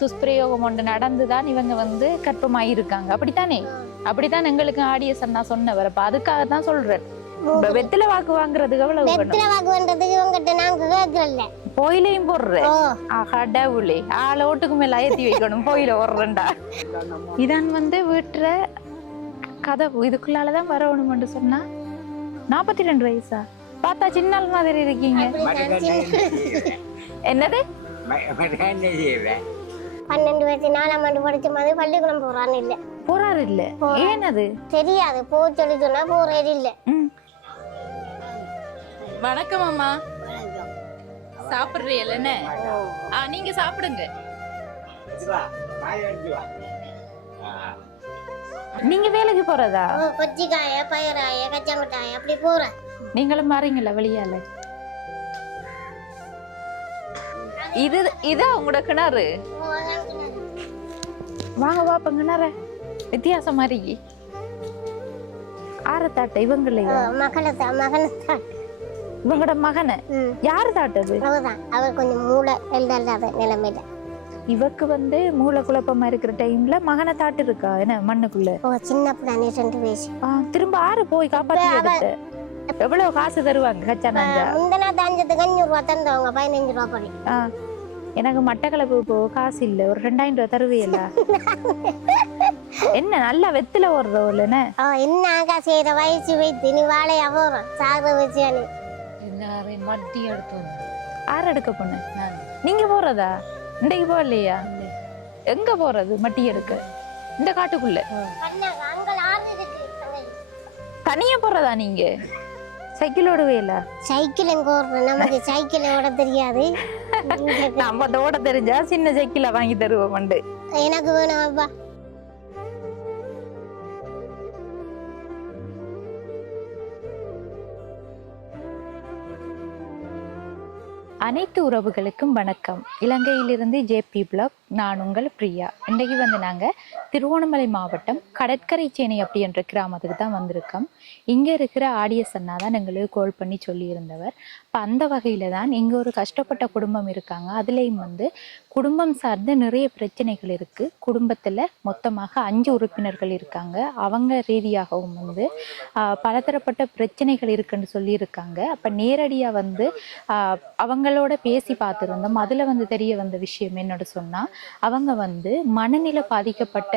துஷ்பிரயோகம் ஒன்று நடந்துதான் இவங்க வந்து கற்பமாயிருக்காங்க. அப்படித்தானே? அப்படித்தான் எங்களுக்கு ஆடியஸ் அண்ணா சொன்னவர். அப்ப அதுக்காக தான் சொல்றேன். வெத்தில வாக்கு வாங்குறதுக்கு எவ்வளவு போயிலையும் போடுறேன். கடவுளே, ஆள ஓட்டுக்கு மேல ஏத்தி வைக்கணும். போயில ஓடுறேன்டா. இதான் வந்து வீட்டுல கதவு இதுக்குள்ளாலதான் வரணும்னு சொன்னா 42 வயசா? பார்த்தா சின்ன மாதிரி இருக்கீங்க. என்னது 12 வயசு 4ஆம் ஆண்டு படிச்ச மாதிரி பள்ளிக்கூடம் போறான்னு இல்ல. போறாரு இல்ல? ஏனது தெரியாது. போ சொல்லி சொன்னா போறது இல்ல. வணக்கம் அம்மா. சாப்பிடுறீல்ல என்ன? நீங்க சாப்பிடுங்க. நீங்க வேலைக்கு போறதா? கொச்சிக்காய, பயராய, கச்சாங்கட்டாய அப்படி போறேன். நீங்களும் மாறீங்களா வெளியால? இதா உங்களோட கிணறு? வாங்க வாப்ப கிணறு வித்தியாசம் மாதிரி. ஆரத்தாட்ட இவங்களையா? இவங்களோட மகனை யாரு தாட்டது? அவர் கொஞ்சம் மூளை இல்லாத நிலைமையில. இவக்கு வந்து மூளை குழப்பமா இருக்கிற டைம்ல மகனை தாட்டு இருக்கா என்ன மண்ணுக்குள்ள? சின்ன பிள்ளை 2 வயசு. திரும்ப ஆறு போய் காப்பாத்தி எவ்வளவு காசு தருவாங்க? கச்சானாஞ்சா முந்தனா தாஞ்சத்துக்கு 500 ரூபா தந்தவங்க 15 ரூபா படி. எனக்கு மட்டக்களப்பு போ காசு இல்ல. ஒரு 2000 ரூபா தருவியல்ல? என்ன நல்லா வெத்தில ஓடுறோம் என்ன ஆகா செய்யற வயசு வைத்து நீ வாழையா போறோம் சாக வச்சு மட்டி எடுத்து ஆறு எடுக்க பொண்ணு. நீங்க போறதா? இன்றைக்கு போகலையா? எங்க போறது மட்டி எடுக்க? இந்த காட்டுக்குள்ள தனியா போறதா நீங்க? சைக்கிள் ஓடுவேல? சைக்கிள் எங்க ஓடுறோம்? நமக்கு சைக்கிள் ஓட தெரியாது. நம்ம ஓட தெரிஞ்சா சின்ன சைக்கிள வாங்கி தருவோம். எனக்கு வேணும் அப்பா. அனைத்து உறவுகளுக்கும் வணக்கம். இலங்கையிலிருந்து ஜேபி பிளாக். நான் உங்கள் பிரியா. இன்றைக்கு வந்து நாங்கள் திருவோணமலை மாவட்டம் கடற்கரை சேனை அப்படின்ற கிராமத்துக்கு தான் வந்திருக்கோம். இங்கே இருக்கிற ஆடியஸ் அண்ணா தான் எங்களுக்கு கால் பண்ணி சொல்லியிருந்தவர். இப்போ அந்த வகையில் தான் இங்கே ஒரு கஷ்டப்பட்ட குடும்பம் இருக்காங்க. அதுலேயும் வந்து குடும்பம் சார்ந்த நிறைய பிரச்சனைகள் இருக்குது. குடும்பத்தில் மொத்தமாக 5 உறுப்பினர்கள் இருக்காங்க. அவங்க ரீதியாகவும் வந்து பலதரப்பட்ட பிரச்சனைகள் இருக்குன்னு சொல்லியிருக்காங்க. அப்போ நேரடியாக வந்து அவங்களோட பேசி பார்த்துருந்தோம். அதில் வந்து தெரிய வந்த விஷயம் என்னோட சொன்னால், அவங்க வந்து மனநிலை பாதிக்கப்பட்ட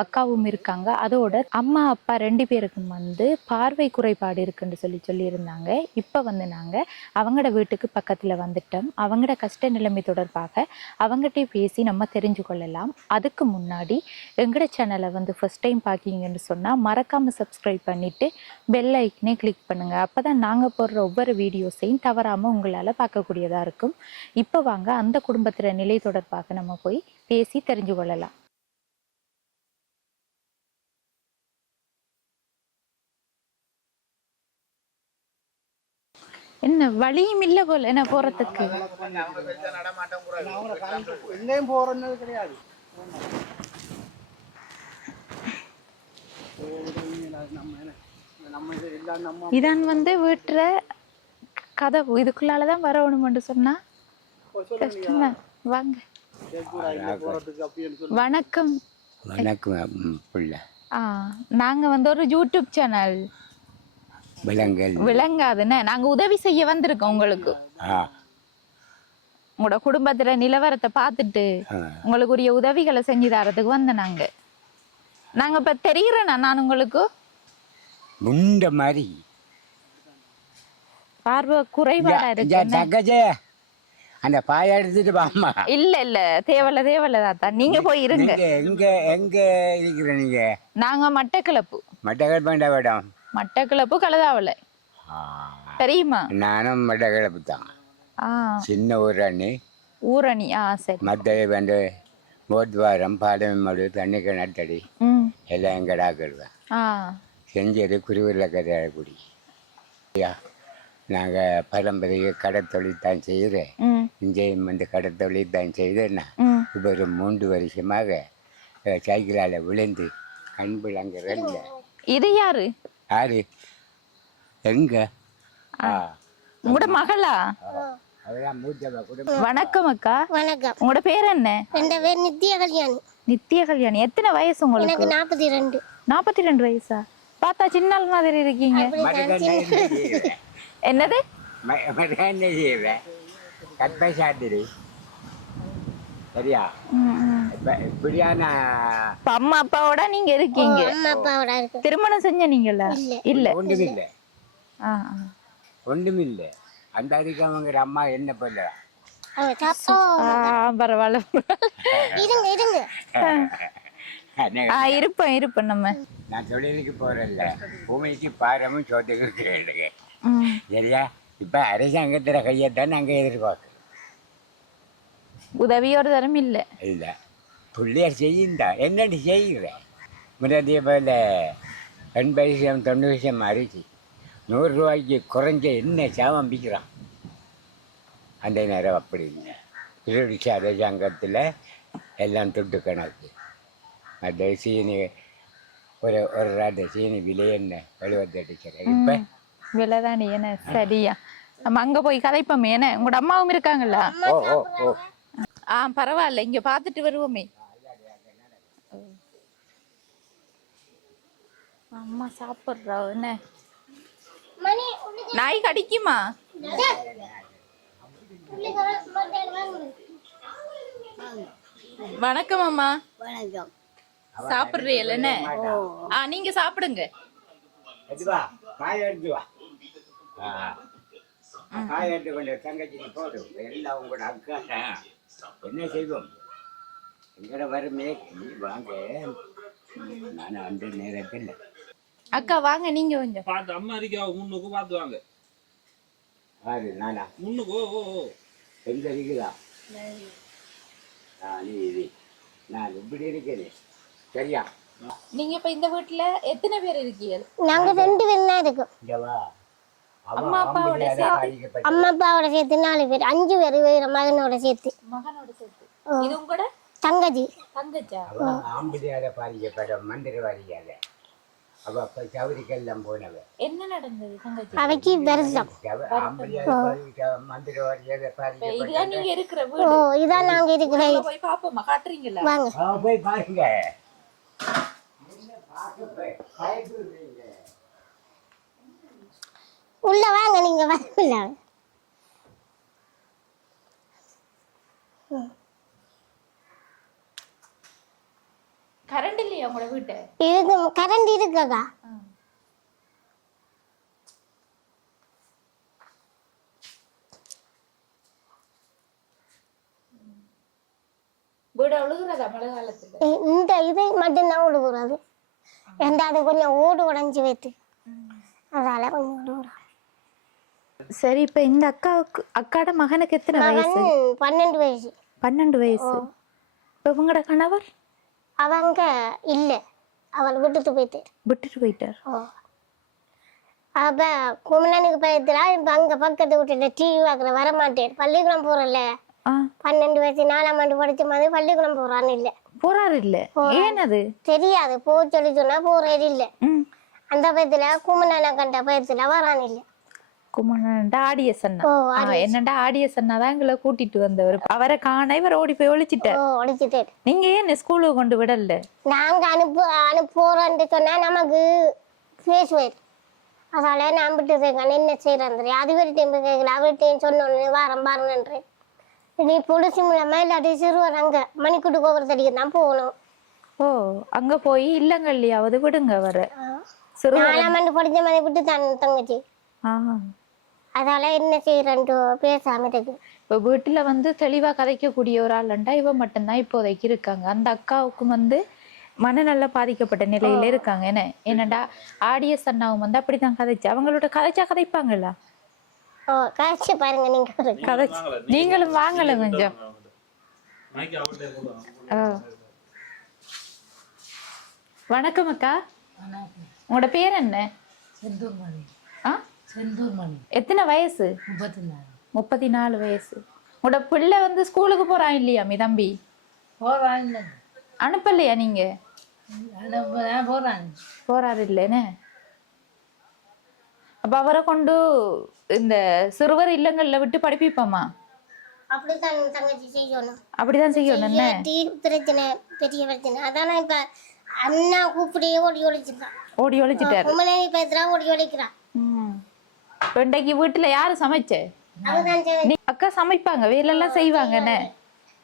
அக்காவும் இருக்காங்க. அதோட அம்மா அப்பா 2 பேருக்கும் வந்து பார்வை குறைபாடு இருக்குன்னு சொல்லியிருந்தாங்க. இப்போ வந்து நாங்கள் அவங்களோட வீட்டுக்கு பக்கத்தில் வந்துட்டோம். அவங்களோட கஷ்ட நிலைமை தொடர்பாக அவங்ககிட்ட பேசி நம்ம தெரிஞ்சு கொள்ளலாம். அதுக்கு முன்னாடி எங்களோட சேனலை வந்து ஃபர்ஸ்ட் டைம் பார்க்கிங்கன்னு சொன்னால் மறக்காமல் சப்ஸ்கிரைப் பண்ணிவிட்டு பெல் ஐக்கனே கிளிக் பண்ணுங்கள். அப்போ தான் நாங்கள் போடுற ஒவ்வொரு வீடியோஸையும் தவறாமல் உங்களால் பார்க்கக்கூடியதாக இருக்கும். இப்போ வாங்க அந்த குடும்பத்தில் நிலை தொடர்பாக நம்ம போய் பேசி தெரிஞ்சு கொள்ளலாம். என்ன வழியும் இல்ல போல என்ன போறதுக்கு? இதான் வந்து வீட்டுல கதவு இதுக்குள்ளாலதான் வரணும்னு சொன்னா கஷ்டமா. வாங்க. வணக்கம். நாங்க வந்து ஒரு யூடியூப் சேனல் விளங்காதுன்னு நாங்க உதவி செய்ய வந்திருக்கோம். உங்களுக்கு உங்களோட குடும்பத்துல நிலவரத்தை பார்த்துட்டு உங்களுக்கு உரிய உதவிகளை செஞ்சு தரதுக்கு வந்த நாங்க இப்ப தெரிகிறேன்னா நான் உங்களுக்கு முண்ட மாதிரி பார்வை குறைபாடா இருக்கு. அந்த பாய எடுத்துட்டு வாமா. இல்ல தேவல தாத்தா நீங்க போய் இருங்க. எங்க இருக்கிற நீங்க? நாங்க மட்டக்களப்பு. வேண்டாம். மட்டக்களப்பு கலதாவளை தெரியுமா? நானும் மட்டக்களப்பு தான். சின்ன ஊரணி. சரி. மத்த வந்து மோத்வாரம் பாடமடு தண்ணி கிணத்தடி எல்லாம் எங்கடாக்குறேன். செஞ்சது குருவில கதையாக்குடி. நாங்கள் பரம்பரையை கடத்தொழில் தான் செய்கிறேன். இங்கேயும் வந்து கடத்தொழில் தான் செய்தேன்னா இப்போ ஒரு 3 வருஷமாக சைக்கிளால் விழுந்து கண்பிழங்குறேன். இது யாரு? எங்க உங்களோட மகளா? அவதான் மூத்தவ குடும்பம். வணக்கம் அக்கா. வணக்கம். உங்களோட பேர் என்ன? என் பேர் நித்ய கல்யாணி. நித்ய கல்யாணி. எத்தனை வயசு உங்களுக்கு? எனக்கு 42. 42 வயசா? பார்த்தா சின்ன ஆள் மாதிரி இருக்கீங்க. என்னது? கற்பை சாத்திரி சரியா? இப்படியான அம்மா அப்பாவோட நீங்க இருக்கீங்க? அம்மா அப்பாவோட இருக்கு. திருமணம் செஞ்ச நீங்களா? இல்ல. ஒன்றுமில்லை. ஒன்றுமில்லை. அந்த அதுக்கு அவங்க அம்மா என்ன பண்ண பரவாயில்ல. இருங்க இருங்க. இருப்பேன் நம்ம. நான் தொழிலுக்கு போறேன்ல, பூமிக்கு பாரமும் சோத்துக்கும் கேளுங்க சரியா? இப்ப அரசாங்கத்துல கையத்தான் நாங்க எதிர்பார்க்க. உதவி ஒரு தரம் இல்ல இல்ல பிள்ளையார் செய்யுண்டா என்னடி செய்கிற? முன்னாடிய போல 80 90 அரிசி 100 ரூபாய்க்கு குறைஞ்ச என்ன சாமம் விற்கிறான். அந்த நேரம் அப்படி இல்லை. பிரிட்டிஷ் அரசாங்கத்தில் எல்லாம் துட்டு கணக்கு. அந்த சீனி ஒரு ராட்டு சீனி விலை என்ன 78. இப்போ விலை தானே என்ன? சரியா நம்ம அங்க போய் கதைப்போமே. என்ன உங்களோட அம்மாவும் இருக்காங்களா? ஓ ஓ ஓ பரவாயில்ல, இங்க பாத்துட்டு வருவோமே. அம்மா சாப்பிடுறா என்ன? நாய் கடிக்குமா? வணக்கம் அம்மா. வணக்கம். சாப்பிடுறீல்ல என்ன? நீங்க சாப்பிடுங்க. காய் எடுத்து வா. காய் எடுத்து கொண்டு தங்கச்சிக்கு போடும். எல்லாம் உங்களோட அக்கா என்ன செய்வோம்? எங்கட வருமே வாங்க. நான் அந்த நேரத்தில் அக்கா வாங்க, நீங்க கொஞ்சம் பார்த்து அம்மா இருக்கா முன்னுக்கு பார்த்து வாங்க. யாரு நானா? முன்னுக்கு எங்க இருக்குதா? நான் இப்படி இருக்கிறேன் சரியா? நீங்க இப்ப இந்த வீட்டுல எத்தனை பேர் இருக்கீங்க? நாங்க 2 பேர் தான் இருக்கோம். இங்க வா. அம்மா அப்பாவோட சேர்த்து அம்மா அப்பாவோட சேர்த்து 4 பேர், 5 பேர் வேற மகனோட சேர்த்து. மகனோட சேர்த்து. இது உங்களோட தங்கச்சி. தங்கச்சா? ஆம்படியால பாதிக்கப்பட்ட மந்திரவாதியால அவ அப்ப சவுரிக்கெல்லாம் போனவ. என்ன நடந்தது தங்கச்சி? அவைக்கு வருஷம். ஆம்படியால மந்திரவாதியால பாதிக்கப்பட்ட. இதுதான் நீங்க இருக்கிற ஓ, வீடு. இதான் நாங்க இருக்கிற. போய் பாப்போமா? காட்டுறீங்களா? வாங்க. போய் பாருங்க. உள்ள வாங்க, நீங்க வரல. கரண்ட் இல்லையா உங்களோட வீட்டு? இது கரண்ட் இருக்கா? வீடு ஒழுகுறதா மழை காலத்துல? இந்த இது மட்டும்தான் விடுகிறது. ரெண்டாவது கொஞ்சம் ஓடு உடஞ்சி வைத்து, அதால கொஞ்சம் விடுகிறோம். சரி, இப்ப இந்த அக்காட மகனுக்கு எத்தனை வயசு? 12 வயசு. 12 வயசு. இப்ப உங்களோட கணவர்? அவங்க இல்ல, அவள் விட்டுட்டு போயிட்டார். அப்ப குமரனுக்கு பயத்துல இப்ப அங்க பக்கத்து விட்டுட்டு டிவி பார்க்கற வரமாட்டேன். பள்ளிக்கூடம் போறல, 12 வயசு 4ஆம் ஆண்டு படிச்ச மாதிரி பள்ளிக்கூடம் போறான்னு இல்ல. போறாரு இல்ல? ஏன் அது தெரியாது. போ சொல்லி சொன்னா போறது இல்ல. அந்த பயத்துல குமரனை கண்ட பயத்துல வரான் இல்ல. குமரன்டா ஆடியஸ் அண்ணா. என்னடா ஆடியஸ் அண்ணா தான் எங்களை கூட்டிட்டு வந்தவர். அவரை காண இவர் ஓடி போய் ஒளிச்சிட்டார். நீங்க ஏன் ஸ்கூலுக்கு கொண்டு விடல? நாங்க அனுப்புறோன்னு சொன்னா நமக்கு பேசுவார். அதால நான் விட்டு இருக்கேன். என்ன செய்யறேன் அதுவரையும் கேட்கல. அவர்கிட்டையும் சொன்னோன்னு வாரம் பாருங்கன்றேன். நீ புடிச்சு மூலமா இல்லாட்டி சிறுவர் அங்க மணிக்கூட்டு கோபுர தடிக்க தான் போகணும். ஓ, அங்க போய் இல்லங்கள்லையாவது விடுங்க வர. 4ஆம் ஆண்டு படிச்ச மாதிரி விட்டு தங்கச்சி. அதால என்ன செய்யறேன்ட்டு பேசாம இருக்கு. இப்போ வீட்டுல தெளிவா கதைக்கக்கூடிய ஒரு ஆள்ண்டா இவ மட்டும்தான் இப்போதைக்கு இருக்காங்க. அந்த அக்காவுக்கும் மனநல பாதிக்கப்பட்ட நிலையில இருக்காங்க. என்னடா ஆடியஸ் அண்ணாவும் அப்படிதான் கதைச்சு. அவங்களோட கதைப்பாங்களா? கதைச்சு பாருங்க. நீங்க நீங்களும் வாங்கல கொஞ்சம். வணக்கம் அக்கா. உங்களோட பேர் என்ன? எத்தனை வயசு? 34 வயசு. உங்களோட பிள்ளை ஸ்கூலுக்கு போறான் இல்லையா? தம்பி அனுப்பலையா நீங்க? போறாரு இல்லைன்னு. அப்ப அவரை கொண்டு இந்த சிறுவர் இல்லங்கள்ல விட்டு படிப்பிப்போமா? அப்படித்தான் தங்கச்சி செய்யணும். அப்படிதான் செய்யணும் என்ன? செய்யாட்டி பிரச்சனை, பெரிய பிரச்சனை. அதான இப்ப அண்ணா கூப்பிடையே ஓடி ஒழிச்சிருக்கான். ஓடி ஒழிச்சிட்டாரு. உமனே பேசுறா, ஓடி ஒழிக்கிறான். இப்ப இன்றைக்கு வீட்டுல யாரு சமைச்ச? அவதான் அக்கா சமைப்பாங்க, வேலையெல்லாம் செய்வாங்க என்ன?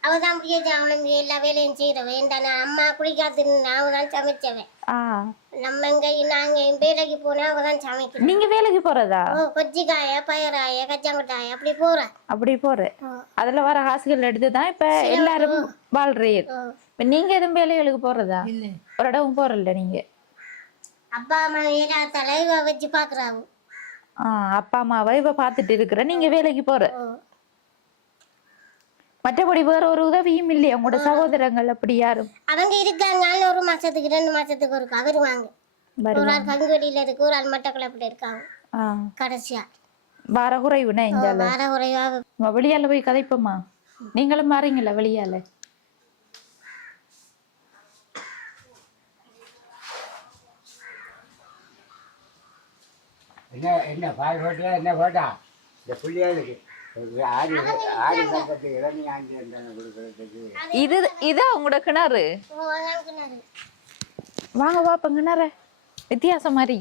அவதான் அவனுக்கு எல்லா வேலையும் செய்யறவன். இந்த அம்மா குளிக்காது அவதான் சமைச்சவன். நம்ம இங்க நாங்க வேலைக்கு போனா அவதான் சமைக்கிறோம். நீங்க வேலைக்கு போறதா? கொச்சிக்காய, பயராய, கச்சாங்கட்டாய அப்படி போறேன். அப்படி போறேன். அதுல வர காசுகள் எடுத்துதான் இப்ப எல்லாரும் வாழ்றீங்க. இப்ப நீங்க எதுவும் வேலைகளுக்கு போறதா? ஒரு இடமும் போறல நீங்க? அப்பா அம்மா வேலை தலைவ வச்சு பாக்குறாங்க. அப்பா அம்மாவை இப்ப பாத்துட்டு இருக்கிற, நீங்க வேலைக்கு போற. மற்றபடி வேற ஒரு உதவியும் இல்லையா உங்களோட சகோதரங்கள் அப்படி யாரும்? அவங்க இருக்காங்க, 1 மாசத்துக்கு 2 மாசத்துக்கு ஒருக்கா வருவாங்க. ஒரு ஆள் கங்குவெளியில இருக்கு, ஒரு ஆள் மட்டக்களப்பில் இருக்காங்க. கடைசியா வார குறைவுனா இஞ்சால வார குறைவா வெளியால போய் கதைப்போமா? நீங்களும் மாறீங்களா வெளியால? என்ன என்ன பால் போட்டியா என்ன போட்டா? இந்த புள்ளியாளுக்கு ஆடி ஆடி பக்கத்து இளநீ ஆண்டி இருந்தாங்க கொடுக்குறதுக்கு. இது உங்களோட கிணறு? வாங்க பாப்ப கிணறு வித்தியாசம் மாதிரி.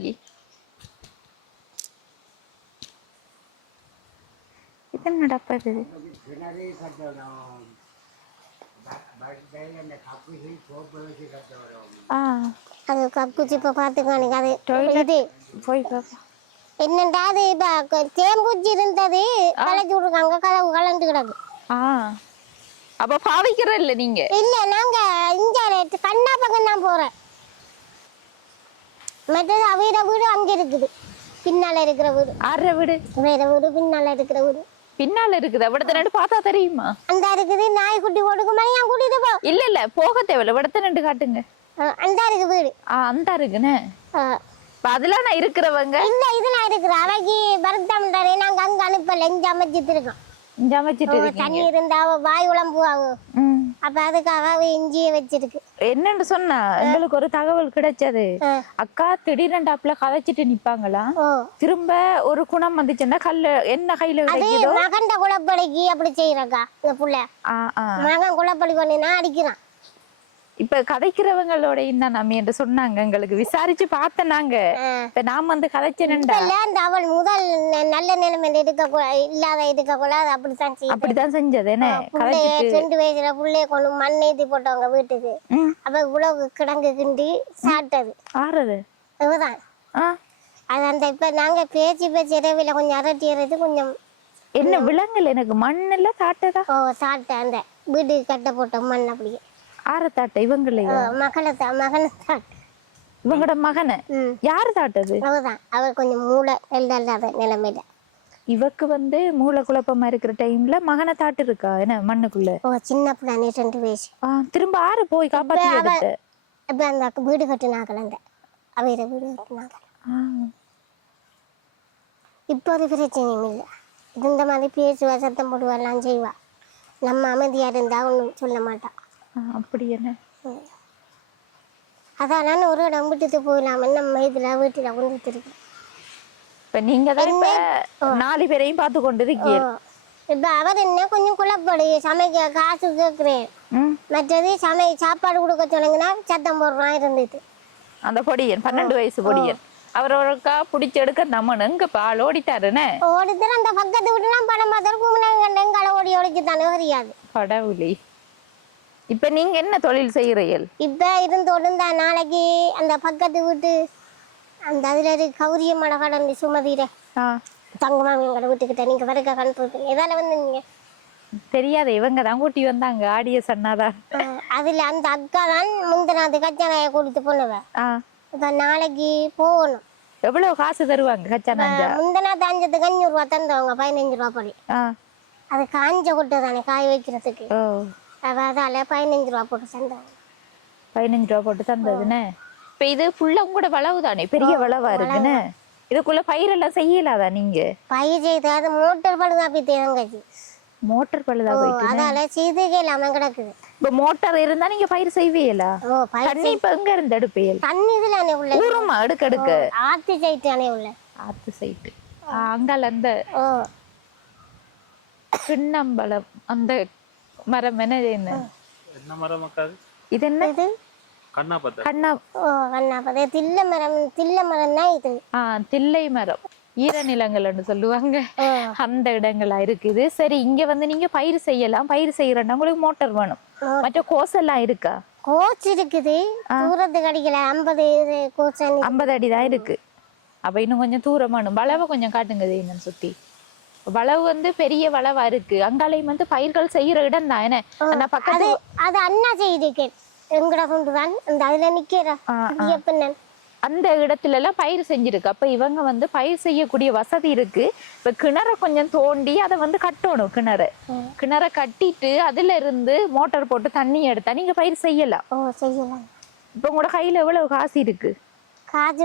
இது நடப்பது கிணறு கட்டணும், அந்த கப்பு சோப்பு வச்சு கட்டணும். அது கக்குச்சி இப்ப பாத்துக்கானுங்க. அது டொய்லெட் போய் பாப்பா. என்னண்டா அது இப்ப தேம்பூச்சி இருந்தது, கலச்சி விடுறாங்க, கலவு கலந்து கிடக்கு. அப்ப பாவிக்கிற இல்ல நீங்க? இல்ல, நாங்க இங்க கண்ணா பக்கம் தான் போறேன். மற்றது அவையிட வீடு அங்க இருக்குது, பின்னால இருக்கிற வீடு. ஆற வீடு? வேற வீடு பின்னால இருக்கிற வீடு. பின்னால இருக்குது? விடத்த ரெண்டு பார்த்தா தெரியுமா? அந்த இருக்குது, நாய்க்குட்டி ஓடுக்குமா, ஏன் கூட்டிட்டு போ. இல்ல போக தேவையில்ல, விடத்த ரெண்டு காட்டுங்க. அந்த இருக்கு வீடு. அந்த இருக்குன்னு அதெல்லாம் நான் இருக்கிறவங்க இல்ல, இதெல்லாம் இருக்குது. அவைக்கு பரத்தாமட்டாரே நாங்க அங்க அனுப்பல, இங்க அமைச்சிட்டு இருக்கோம். இங்க அமைச்சிட்டு தண்ணி இருந்தா வாய் உளம்பு ஆகும், அப்ப அதுக்காக இஞ்சிய வச்சிருக்கு. என்னன்னு சொன்னா எங்களுக்கு ஒரு தகவல் கிடைச்சது. அக்கா திடீரெண்டாப்புல கதைச்சிட்டு நிப்பாங்களாம். திரும்ப ஒரு குணம் வந்துச்சுன்னா கல்ல என்ன கையில கிடைக்குதோ மகண்ட குளப்படிக்கு அப்படி செய்யறக்கா. இந்த புள்ள மகன் குளப்படி பண்ணினா அடிக்கிறான். இப்ப கதைக்கிறவங்களோட தான் நம்ம என்று சொன்னாங்க. எங்களுக்கு விசாரிச்சு பார்த்தேன் நாங்க. இப்ப நான் வந்து கதைச்சேன்டா அந்த அவள் முதல் நல்ல நிலைமையில இருக்க இல்லாத இருக்க கூடாது, அப்படித்தான் செஞ்சது. என்ன 2 வயசுல புள்ளைய கொண்டு மண் ஏத்தி போட்டவங்க வீட்டுக்கு. அப்ப இவ்வளவு கிடங்கு கிண்டி சாப்பிட்டது ஆறுது அதுதான். அது அந்த இப்ப நாங்க பேச்சு இரவில கொஞ்சம் அரட்டியறது கொஞ்சம் என்ன விலங்குல எனக்கு மண்ணுல சாப்பிட்டதா? சாப்பிட்டேன். அந்த வீடு கட்ட போட்ட மண் அப்படியே ஆரத்தாட்ட இவங்களையா? மகனை இவங்களோட மகனை யாரு தாட்டது? அவதான். அவர் கொஞ்சம் மூளை இல்லாத நிலைமையில. இவக்கு வந்து மூளை குழப்பமா இருக்கிற டைம்ல மகனை தாட்டு இருக்கா என்ன மண்ணுக்குள்ள? சின்ன பிள்ளை 2 வயசு. திரும்ப ஆறு போய் காப்பாத்தி எடுத்த. இப்ப அந்த வீடு கட்டினாங்க, அந்த அவையிற வீடு கட்டினாங்க. இப்போ ஒரு பிரச்சனையும் இல்லை. இந்த மாதிரி பேசுவா, சத்தம் போடுவா, எல்லாம் செய்வா. நம்ம அமைதியா இருந்தா ஒன்றும் சொல்ல மாட்டான். அப்படி என்ன? அதான் நான் ஒரு இடம் விட்டுட்டு போயிடலாம், நம்ம இதுல வீட்டுல கொண்டுட்டு இருக்கேன். இப்ப நீங்க தான் 4 பேரையும் பார்த்து கொண்டு இருக்கீங்க. இப்ப அவர் என்ன கொஞ்சம் குழப்படி, சமைக்க காசு கேட்கிறேன். மற்றது சாப்பாடு கொடுக்க சொன்னீங்கன்னா சத்தம் போடுறான் இருந்துட்டு. அந்த பொடியன் 12 வயசு பொடியன் அவரோடக்கா பிடிச்சி எடுக்க நம்ம எங்க பால் ஓடிட்டாருன்னு ஓடிட்டு அந்த பக்கத்து வீட்டுலாம் பணம் பார்த்தாரு எங்கால ஓடிச்சு தானே தெரியாது. கடவுளி. இப்ப நீங்க என்ன தொழில் செய்யறீர்கள்? இப்ப இருந்தோடு நாளைக்கு அந்த பக்கத்து வீட்டு அந்த அதுல கௌரியம்மட கடன் சுமதிர தங்கமாமி எங்களோட வீட்டுக்கிட்ட நீங்க வரைக்க கண்டுருப்பீங்க. இதால வந்து நீங்க தெரியாத இவங்க தான் கூட்டி வந்தாங்க ஆடிய சொன்னாதான். அதுல அந்த அக்கா தான் முந்தினாது கச்சானாய கூட்டிட்டு போனவ. இப்ப நாளைக்கு போகணும். எவ்வளவு காசு தருவாங்க கச்சானாஞ்சா? முந்தினா 500 ரூபா தந்தவங்க, 15 ரூபா படி. அது காஞ்ச கொட்டை தானே காய வைக்கிறதுக்கு. அதால 15 ரூபா போட்டு தந்தாங்க. 15 ரூபா போட்டு தந்ததுன்னு. இப்ப இது ஃபுல்லா உங்களோட வளவு தானே, பெரிய வளவா இருக்குன்னு. இதுக்குள்ள பயிரெல்லாம் செய்யலாதா நீங்க? பயிர் செய்து அது மோட்டர் பழுதா போய் தேங்காச்சு. மோட்டர் பழுதா போயிட்டு அதால செய்துக்கே இல்லாம கிடக்குது. இப்ப மோட்டார் இருந்தா நீங்க பயிர் செய்வீங்களா? தண்ணி இப்ப எங்க இருந்து எடுப்பீங்க? தண்ணி இதுல உள்ள ஊருமா எடுக்க ஆத்து சைட்டு அணை உள்ள. ஆத்து சைட்டு. அங்கால அந்த ஓ கிண்ணம்பழம் அந்த மரம் என்ன என்ன மரம் அக்காது? இது என்ன இது கண்ணா பார்த்தா கண்ணா ஓ கண்ணாப்பதே தில்லை மரம் தான் இது. தில்லை மரம் ஈரநிலங்கள்னு சொல்லுவாங்க. ஓ அந்த இடங்களா இருக்குது. சரி, இங்க வந்து நீங்க பயிர் செய்யலாம். பயிர் செய்யறேன்னா உங்களுக்கு மோட்டார் வேணும். மற்ற கோஸ் எல்லாம் இருக்கா? கோச் இருக்குது, தூரத்துக்கு அடிக்கல. 50 கோச் 50 அடி தான் இருக்கு. அப்ப இன்னும் கொஞ்சம் தூரம் வேணும். வளவை கொஞ்சம் காட்டுங்க என்னன்னு சுத்தி. வளவு வந்து பெரிய வளவா இருக்கு. அங்காலையும் வந்து பயிர்கள் செய்யற இடம் தான். என்ன பக்கத்து அது அண்ணா செய்திருக்கு எங்கட கொண்டு தான் அந்த அதுல நிக்கிற எப்பன்னு அந்த இடத்துல எல்லாம் பயிர் செஞ்சிருக்கு. அப்ப இவங்க வந்து பயிர் செய்யக்கூடிய வசதி இருக்கு. இப்ப கிணற கொஞ்சம் தோண்டி அதை வந்து கட்டணும். கிணற கட்டிட்டு அதுல இருந்து மோட்டார் போட்டு தண்ணி எடுத்தா நீங்க பயிர் செய்யலாம். ஓ செய்யலாம். இப்ப உங்களோட கையில எவ்வளவு காசு இருக்கு? காசு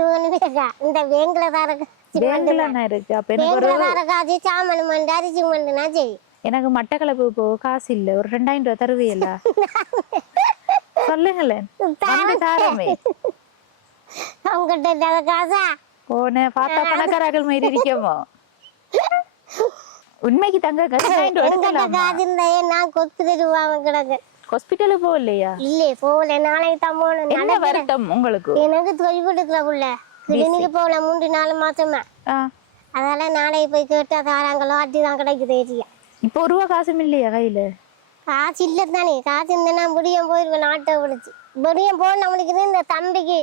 இந்த வேங்கல இருக்கு. அப்ப எனக்கு காசு சாமன் மண்டு அரிசி மண்டுனா சரி. எனக்கு மட்டக்களப்பு போ காசு இல்ல. ஒரு 2000 ரூபாய் தருவியல்ல? சொல்லுங்களேன். தாரமே அவங்ககிட்ட இல்லாத காசா போன பார்த்தா பணக்காரர்கள் மாதிரி இருக்கமோ? உண்மைக்கு தங்க நான் கொத்துடுவாங்க கிடக்கு. ஹாஸ்பிட்டலுக்கு போகலையா? இல்ல போகல. நாளைக்கு தான் போகணும். என்ன வருத்தம் உங்களுக்கு? எனக்கு தொய்வு எடுக்கிற புள்ள கிளினிக்கு போகல 3-4 மாசமா. அதனால நாளைக்கு போய் கேட்டு தாராங்களோ அட்டிதான் கிடைக்குது ஏரியா. இப்போ ஒரு ரூபா காசும் இல்லையா கையில? காசு இல்ல தானே. காசு இருந்தா முடியும் போயிருவேன். நாட்டை பிடிச்சி முடியும் போன நம்மளுக்கு இந்த தம்பிக்கு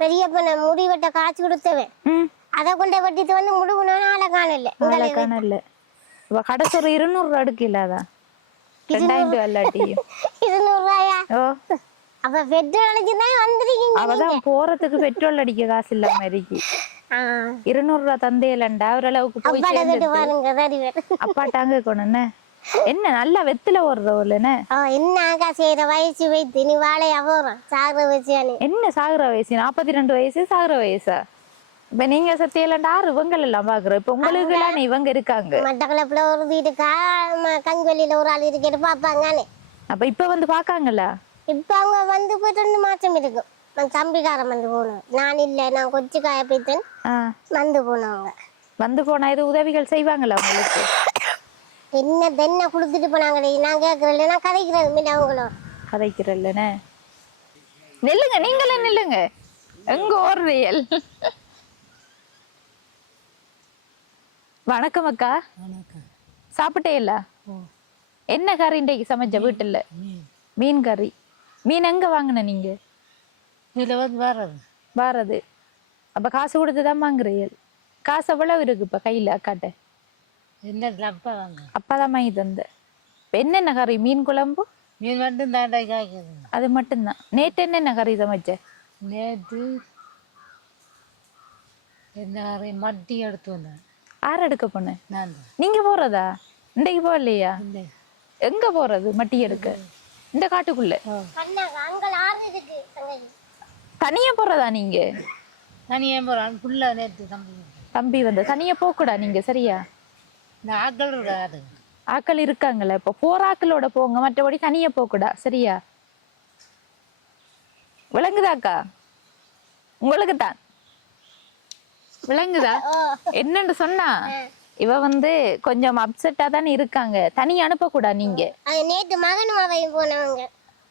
பெரிய பண்ண முடி வெட்ட காசு கொடுத்தவன் அதை கொண்ட வெட்டிட்டு வந்து முடுகணும். ஆளை காணல. கடைசி ஒரு 200 ரூபா எடுக்கலாதான். 2000 ரூபாய் இல்லாட்டியும் 200 ரூபாயா? அப்ப பெட்ரோல் அடிச்சுதான் வந்துருக்கீங்க. அவதான் போறதுக்கு பெட்ரோல் அடிக்க காசு இல்லாம இருக்கு. 200 ரூபாய் தந்தையிலண்டா ஓரளவுக்கு போய் அப்பாட்டாங்க கொண்டு என்ன நல்லா வெத்தில ஓடுறவல்லன்னு என்ன செய்யற வயசு வைத்து நீ வாழையா போறோம் சாகுற வயசு. என்ன சாகுற வயசு? 42 வயசு சாகுற வயசா? இப்ப நீங்க சத்தியலண்டா இவங்க எல்லாம் பாக்குறோம். இப்ப உங்களுக்கு எல்லாம் இவங்க இருக்காங்க. மட்டக்களப்புல ஒரு வீட்டுக்கா கஞ்சொல்லியில ஒரு ஆள் இருக்கேன்னு பாப்பாங்கன்னு. அப்ப இப்ப வந்து பாக்காங்களா? இப்ப அவங்க வந்து போய் 2 மாசம் இருக்கும். தம்பிக்காரன் வந்து போனோம். நான் இல்ல, நான் கொச்சு காய போய்த்தேன் வந்து போனவங்க. வந்து போனா இது உதவிகள் செய்வாங்களா உங்களுக்கு? என்ன குடுத்துட்டு போனாங்க. நான் கேட்கறேன். நான் கதைக்கிறேன். மீன் அவங்களும் கதைக்கிறல்லனே. நில்லுங்க, நீங்களே நில்லுங்க. எங்க ஓர்றியல். வணக்கம் அக்கா. சாப்பிட்டே இல்ல? என்ன கறி இன்றைக்கு சமைச்ச வீட்டுல? மீன் கறி. மீன் எங்க வாங்கின நீங்க? வாரது. அப்ப காசு கொடுத்துதான் வாங்குறீள். காசு எவ்வளவு இருக்கு இப்ப கையில அக்காட்ட? அப்பாதான் வாங்கி தந்த. என்னென்ன கறி? மீன் குழம்பு மீன் மட்டும் தாண்டா காய்க்குது. அது மட்டும்தான். நேற்று என்னென்ன கறி சமைச்ச? நேற்று என்ன கறி? மட்டி எடுத்து வந்தேன். ஆறு எடுக்க போனேன். நான் நீங்க போறதா? இன்றைக்கு போகலையா? எங்க போறது மட்டி எடுக்க? இந்த காட்டுக்குள்ள தனியா போறதா நீங்க? தனியா போறான் புள்ள. நேற்று தம்பி வந்து தனியா போக்கூடா நீங்க. சரியா? ஆக்கள் இருக்காது. ஆக்கள் இருக்காங்களா? இப்போ போற ஆக்களோட போங்க, மற்றபடி தனியா போக்கூடா. சரியா? விளங்குதாக்கா? உங்களுக்கு தான் விளங்குதா? என்னன்னு சொன்னா இவ வந்து கொஞ்சம் அப்செட்டா தானே இருக்காங்க. தனியா அனுப்பக்கூடா நீங்க. நேற்று மகனும் அவையும் போனவங்க.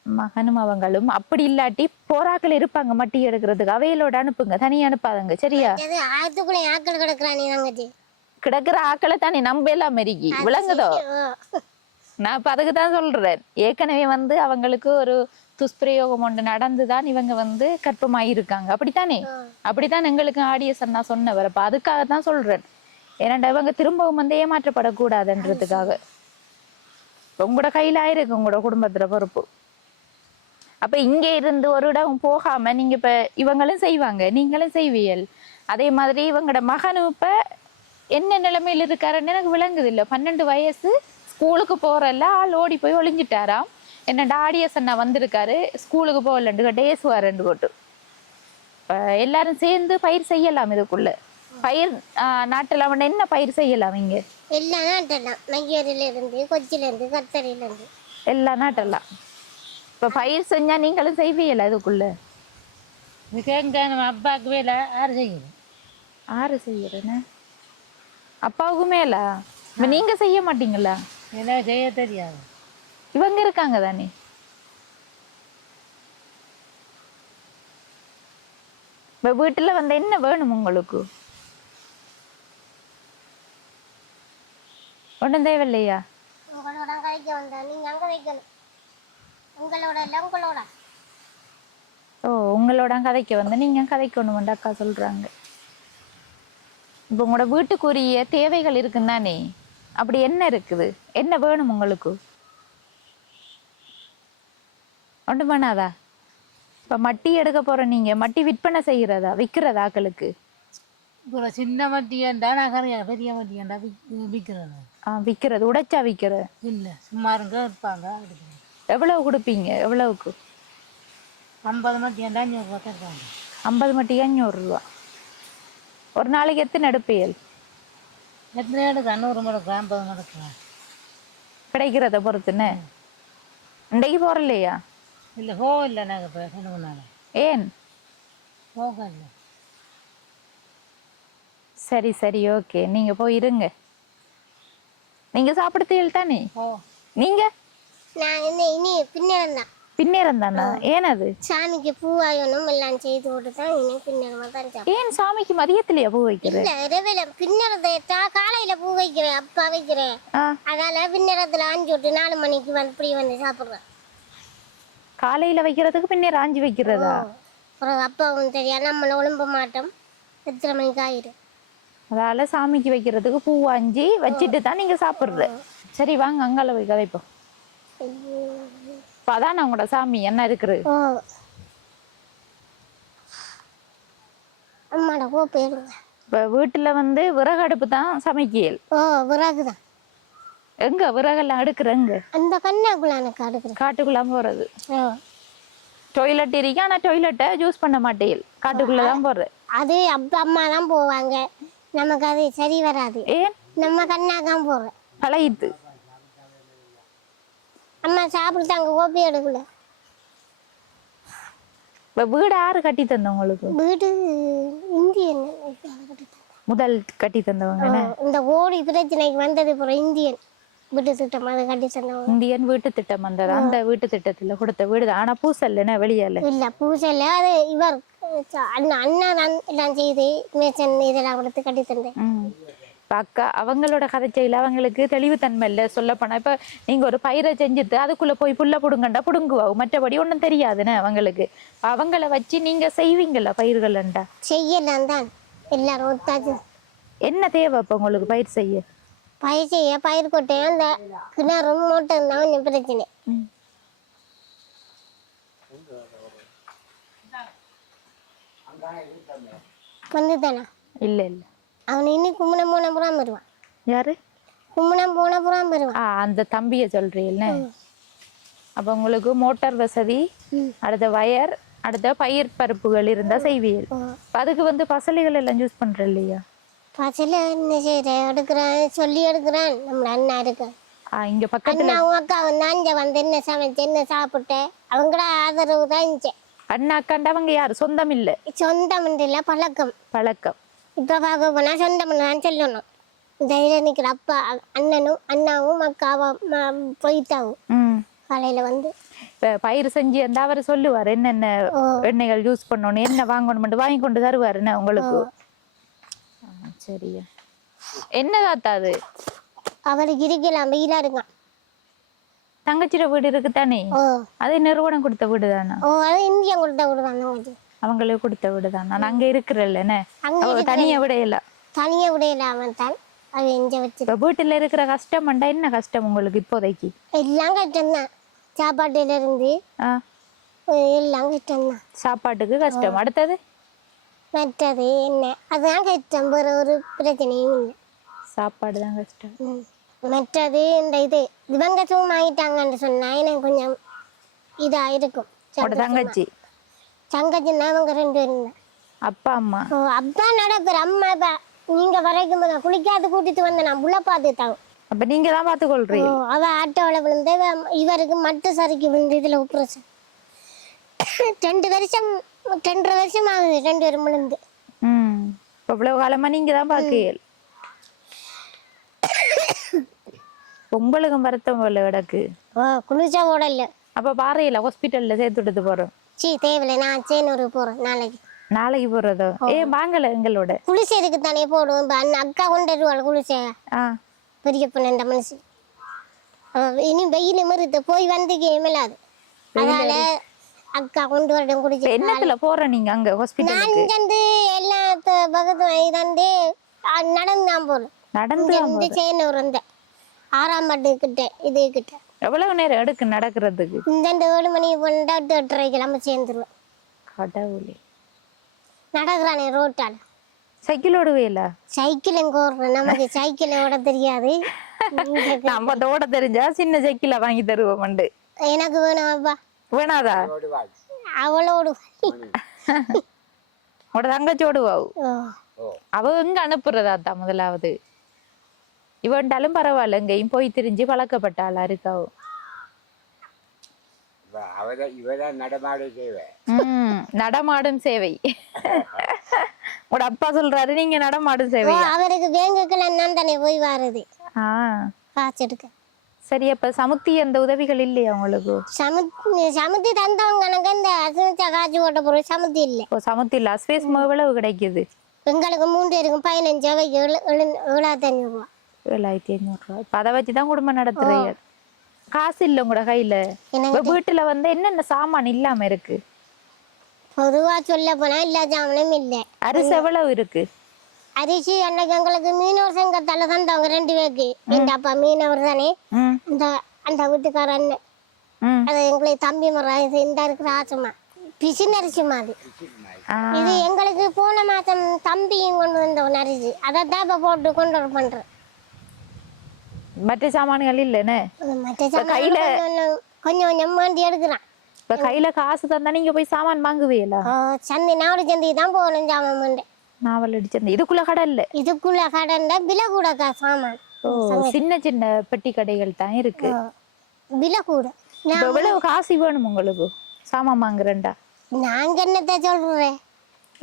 மகனும் அவங்களும் அப்படி இல்லாட்டி போராக்கள் இருப்பாங்க மட்டி எடுக்கிறதுக்கு. அவையிலோட அனுப்புங்க, தனியா அனுப்பாதங்க. சரியா? ஆக்கள் கிடக்குறானே கிடக்குற ஆக்களை தானே நம்ப எல்லாம் மெருகி. விளங்குதோ? நான் இப்ப அதுக்கு தான் சொல்றேன். ஏற்கனவே வந்து அவங்களுக்கு ஒரு துஷ்பிரயோகம் ஒன்று நடந்துதான் இவங்க வந்து கற்பமாயிருக்காங்க. அப்படித்தானே? அப்படித்தான் எங்களுக்கு ஆடியன்ஸ் அண்ணா சொன்னவர். அப்ப அதுக்காக தான் சொல்றேன். ஏன்னாண்டா இவங்க திரும்பவும் வந்து ஏமாற்றப்படக்கூடாதுன்றதுக்காக. உங்களோட கையில ஆயிருக்கு உங்களோட குடும்பத்துல பொறுப்பு. அப்ப இங்க இருந்து ஒரு இடம் போகாம நீங்க இப்ப இவங்களும் செய்வாங்க, நீங்களும் செய்வீர்கள். அதே மாதிரி இவங்களோட மகனும் இப்ப என்ன நிலைமையில இருக்காருன்னு எனக்கு விளங்குது இல்ல. 12 வயசு ஸ்கூலுக்கு போறல்ல ஆள் ஓடி போய் ஒளிஞ்சிட்டாராம். என்னடா ஆடியன்ஸ் அண்ணா வந்திருக்காரு, ஸ்கூலுக்கு போகலண்டு டேசுவார் போட்டு. எல்லாரும் சேர்ந்து பயிர் செய்யலாம். இதுக்குள்ள பயிர் நாட்டெல்லாம் என்ன பயிர் செய்யலாம் இங்க? எல்லா நாட்டெல்லாம் மையரில இருந்து கொச்சில இருந்து கத்தரில இருந்து எல்லா நாட்டெல்லாம். இப்ப பயிர் செஞ்சா நீங்களும் செய்வீங்களா இதுக்குள்ள? அப்பாவுக்கு வேலை ஆறு செய்யணும். ஆறு செய்யறேன்னு அப்பாவுக்கு மேல இப்ப நீங்க செய்ய மாட்டீங்களா? எனக்கு செய்ய தெரியாது. இவங்க இருக்காங்க தானே. இப்ப வீட்டுல வந்து என்ன வேணும் உங்களுக்கு? ஒண்ணும் தேவையில்லையா? உங்களோட கதைக்க வந்தா நீங்க அங்க வைக்கணும். உங்களோட இல்ல உங்களோட. ஓ, உங்களோட கதைக்கு வந்து நீங்க கதைக்கணும் அக்கா சொல்றாங்க. இப்போ உங்களோட வீட்டுக்குரிய தேவைகள் இருக்குன்னு தானே, அப்படி என்ன இருக்குது? என்ன வேணும் உங்களுக்கு? ஒன்றும் பண்ணாதா? இப்போ மட்டி எடுக்க போற நீங்க மட்டி விற்பனை செய்யறதா விற்கிறதா ஆக்களுக்கு? இப்போ சின்ன மட்டியாண்டா நகரையா பெரிய மட்டியாண்டா விற்கிறது. விற்கிறது உடைச்சா விற்கிறது இல்லை, சும்மா இருங்க இருப்பாங்க. எவ்வளவு கொடுப்பீங்க? எவ்வளவுக்கு? 50 மட்டியாண்டா 500 ரூபா தருவாங்க. 50 மட்டிக்கு 500 ரூபா. ஒரு நாளைக்கு எத்தனை எடுப்பீர்கள்? எத்தனை எடுக்க? 100 மடக்கு 50 மடக்கு கிடைக்கிறத பொறுத்துன்னு. இன்றைக்கு போறலையா? இல்லை, போக இல்லை. நாங்கள் இப்போ 2 நாள் ஏன் போக இல்லை. சரி சரி, ஓகே, நீங்க போய் இருங்க. நீங்க சாப்பிடுத்தீர்கள் தானே? ஓ, நீங்க நான் என்ன இனி பின்னேரம் தான். பின்னேரம் தானா? ஏன் அது? சாமிக்கு பூவாயணும் எல்லாம் செய்து போட்டு தான் இனி பின்னேரமா தான் சாப்பிடுவேன். ஏன் சாமிக்கு மதியத்திலேயே பூ வைக்கிறது? இல்ல இரவில பின்னேரத்தை காலையில பூ வைக்கிறேன், அப்பா வைக்கிறேன். அதனால பின்னேரத்துல 5 to 4 மணிக்கு வந்து இப்படி வந்து சாப்பிடுவேன். காலையில வைக்கிறதுக்கு பின்னேரம் 5 வைக்கிறதா? அப்புறம் அப்பாவும் தெரியா நம்மள ஒழும்ப மாட்டோம். எத்தனை மணிக்கு ஆயிடும். அதால சாமிக்கு வைக்கிறதுக்கு பூ 5 வச்சுட்டு தான் நீங்க சாப்பிடுறது. சரி வாங்க அங்கால போய் கதைப்போம். இப்ப அதான் உங்களோட சாமி என்ன இருக்குது? அம்மாட போ போயிடுங்க. இப்ப வீட்டுல வந்து விறகு அடுப்பு தான் சமைக்கியல். விறகுதான். எங்க விறகெல்லாம் அடுக்குறங்க? அந்த கண்ணாக்குள்ள எனக்கு அடுக்குறேன். காட்டுக்குள்ள போறது. டொய்லெட் இருக்கு, ஆனா டொய்லெட்டை யூஸ் பண்ண மாட்டேன், காட்டுக்குள்ளதான் போறது. அது அப்பா அம்மா தான் போவாங்க, நமக்கு அது சரி வராது. ஏன்? நம்ம கண்ணாக்காம போறோம். பழகிட்டு அம்மா சாப்பிடுத்தாங்க, கோப்பி எடுக்கல. இப்ப வீடு யாரு கட்டி தந்த உங்களுக்கு? வீடு இந்தியன் முதல் கட்டி தந்தவங்க. இந்த ஓடி பிரச்சனைக்கு வந்தது அப்புறம் இந்தியன் வீட்டு திட்டம் அதை கட்டி தந்தவங்க. இந்தியன் வீட்டு திட்டம் வந்தது. அந்த வீட்டு திட்டத்துல கொடுத்த வீடு. ஆனா பூசல் என்ன வெளியால இல்ல, பூசல்ல. அது இவர் அண்ணா தான் எல்லாம் செய்து இதெல்லாம் கொடுத்து கட்டி தந்தேன். அக்கா அவங்களோட கதைச்சையில அவங்களுக்கு தெளிவுத்தன்மை இல்லை சொல்ல போனா. இப்ப நீங்க ஒரு பயிரை செஞ்சுட்டு அதுக்குள்ள போய் புல்ல புடுங்கண்டா புடுங்குவாங்க, மற்றபடி ஒன்றும் தெரியாதுன்னு அவங்களுக்கு. அவங்கள வச்சு நீங்க செய்வீங்களா பயிர்கள்ண்டா? செய்யலாம் தான் எல்லாரும் ஒத்தாச்சு. என்ன தேவை இப்ப உங்களுக்கு பயிர் செய்ய? பயிர் செய்ய பயிர் கொட்டையும் அந்த கிணறும் மோட்டர் தான் கொஞ்சம் பிரச்சனை. வந்துதானா? இல்ல இல்ல, அவன் இன்னும் கும்பனம் போன புறம் வருவான். யாரு? கும்பனம் போன புறம் வருவான். அந்த தம்பிய சொல்றீல்ல. அப்ப உங்களுக்கு மோட்டார் வசதி, அடுத்த வயர், அடுத்த பயிர் பருப்புகள் இருந்தா செய்வீர்கள். அதுக்கு வந்து பசலைகள் எல்லாம் யூஸ் பண்ற இல்லையா? பசல என்ன செய்யற எடுக்கிறான், சொல்லி எடுக்கிறான். நம்மள அண்ணா இருக்கு இங்க பக்கத்துல. அண்ணா அவங்க அக்கா வந்து வந்து என்ன சமைச்சு என்ன சாப்பிட்டேன், அவங்கள ஆதரவு தான் இருந்துச்சேன். அண்ணா அக்காண்டா அவங்க யாரு? சொந்தம் இல்ல? சொந்தம் இல்ல, பழக்கம். பழக்கம். இப்ப பார்க்க போனா சொந்தம் தான் சொல்லணும். தைரியம் நிக்கிற அப்பா அண்ணனும் அண்ணாவும் அக்காவும் போயிட்டாவும் காலையில வந்து இப்ப பயிர் செஞ்சு இருந்தா அவர் சொல்லுவார் என்னென்ன எண்ணெய்கள் யூஸ் பண்ணணும், என்ன வாங்கணும், வாங்கி கொண்டு தருவாருன்னு உங்களுக்கு. சரியா? என்ன தாத்தா அது? அவருக்கு இருக்கலாம், வெயிலா இருக்கான். தங்கச்சிர வீடு இருக்கு தானே? அது நிறுவனம் கொடுத்த வீடு தானே? அது இந்தியா கொடுத்த வீடு தானே? அவங்களே கொடுத்த வீடு தானே? நான் அங்க இருக்கிறல்ல, தனியா விடையில. தனியா விடையில தான் அது இங்க வச்சு. வீட்டுல இருக்கிற கஷ்டம்டா என்ன கஷ்டம் உங்களுக்கு இப்போதைக்கு? எல்லாம் கஷ்டம் தான். சாப்பாட்டுல இருந்து எல்லாம் கஷ்டம் தான். சாப்பாட்டுக்கு கஷ்டம். அடுத்தது மற்றது என்ன? அதுதான் கஷ்டம், வேற ஒரு பிரச்சனையும் இல்லை. சாப்பாடு தான் கஷ்டம். மற்றது இந்த இவங்க சும்மா ஆகிட்டாங்கன்னு சொன்னா எனக்கு கொஞ்சம் இதா இருக்கும். தங்கச்சி தங்கச்சின்னா அவங்க 2 பேரும். அப்பா அம்மா? அப்பா நடக்கிற அம்மா இப்ப நீங்க வரைக்கும் போது குளிக்காது கூட்டிட்டு வந்த நான் புள்ள பார்த்துட்டாங்க. அப்ப நீங்க தான் பார்த்துக்கொள்றீங்க. அவ ஆட்டோவில் விழுந்து இவருக்கு மட்டும் சரிக்கு விழுந்து இதுல உப்புரசம் 2 வருஷம் 2.5 வருஷம் ஆகுது 2 பேரும் விழுந்து. இவ்வளவு காலமா நீங்க தான் பார்க்கல. உங்களுக்கும் வருத்தம் போல கிடக்கு. குளிச்சா ஓடல. அப்ப பாறையில ஹாஸ்பிட்டல்ல சேர்த்து விட்டு போறோம். தேவையில்லை, நான் சேனூருக்கு போறேன் நாளைக்கு. நாளைக்கு போறதோ? வாங்கல எங்களோட. குளிச்சதுக்கு தானே போடுவோம். அக்கா கொண்டு வருவாள் குளிச்ச. பெரிய பொண்ணு மனுஷி. இனி வெயில் மறுத்து போய் வந்து மேலாது. அதனால அக்கா கொண்டு வரட்டும் குடிச்சு. என்னத்துல போற நீங்க அங்க ஹாஸ்பிட்டல்? நான் வந்து எல்லா பக்கத்து வந்து நடந்து தான் போறேன். நடந்து சேனூர் வந்த 6ஆம் ஆண்டு கிட்ட இது கிட்ட. எவ்வளவு நேரம் எடுக்கு நடக்கிறதுக்கு? இந்த 7 மணிக்கு போனா 8:30 நம்ம சேர்ந்துருவேன். கடவுளே. நடக்கிறானே ரோட்டால. சைக்கிள் ஓடுவேல? சைக்கிள் எங்க ஓடுறேன்? நமக்கு சைக்கிள் ஓட தெரியாது. நம்ம ஓட தெரிஞ்சா சின்ன சைக்கிள வாங்கி தருவோம். எனக்கு வேணும் அப்பா. வேணாதா? அவளோடு உட தங்கச்சி ஓடுவாவு. அவ எங்க அனுப்புறதா முதலாவது? இவன்டாலும் பரவாயில்ல, எங்கேயும் போய் திரிஞ்சு பழக்கப்பட்டாளா இருக்காவும். நடமாடும் சேவை. உட அப்பா சொல்றாரு நீங்க நடமாடும் சேவை. அவருக்கு வேங்குக்கெல்லாம் தானே போய் வாருது காய்ச்செடுக்க. சரி, அப்ப சமுத்தி அந்த உதவிகள் இல்லையா உங்களுக்கு? சமுத்தி தந்தவங்க எனக்கு இந்த அசுமிச்சா காய்ச்சி ஓட்ட போறோம். சமுத்தி இல்லை. சமுத்தி இல்ல. அஸ்வேஸ் எவ்வளவு கிடைக்குது எங்களுக்கு? 3 பேருக்கும் 15,750 ரூபா. 7,500 ரூபா. இப்ப அதை வச்சுதான் குடும்பம் நடத்துறீங்க. காசு இல்ல உங்களோட கையில? வீட்டுல வந்து என்னென்ன சாமான் இல்லாம இருக்கு? பொதுவா சொல்ல போனா எல்லா சாமானும் இல்லை. அரிசி எவ்வளவு இருக்கு? அரிசி அன்னைக்கு எங்களுக்கு மீனவர் சங்கத்தால தந்தவங்க 2 பேருக்கு. எங்க அப்பா மீனவர் தானே. அந்த வீட்டுக்கார அண்ணன் அது எங்களுக்கு தம்பி மரம் இந்த இருக்கிற ஆசமா பிசின் அரிசி மாதிரி. இது எங்களுக்கு போன மாசம் தம்பியும் கொண்டு வந்த அரிசி. அதைத்தான் இப்ப போட்டு கொண்டு வர பண்றேன். மற்ற சாமான்கள் இல்லன்னு மற்ற கையில கொஞ்சம் கொஞ்சம் வேண்டி எடுக்கிறான். இப்ப கையில காசு தந்தா நீங்க போய் சாமான் வாங்குவீங்களா? சந்தி நாவடி சந்தைக்கு தான் போகணும் சாமான். நாவலடி சந்தை இதுக்குள்ள கடை இல்ல? இதுக்குள்ள கடைண்டா விலை கூட சாமான். சின்ன சின்ன பெட்டி கடைகள் தான் இருக்கு. விலை கூட. எவ்வளவு காசு வேணும் உங்களுக்கு சாமான் வாங்குறேன்டா? நாங்க என்னத்த சொல்றேன்?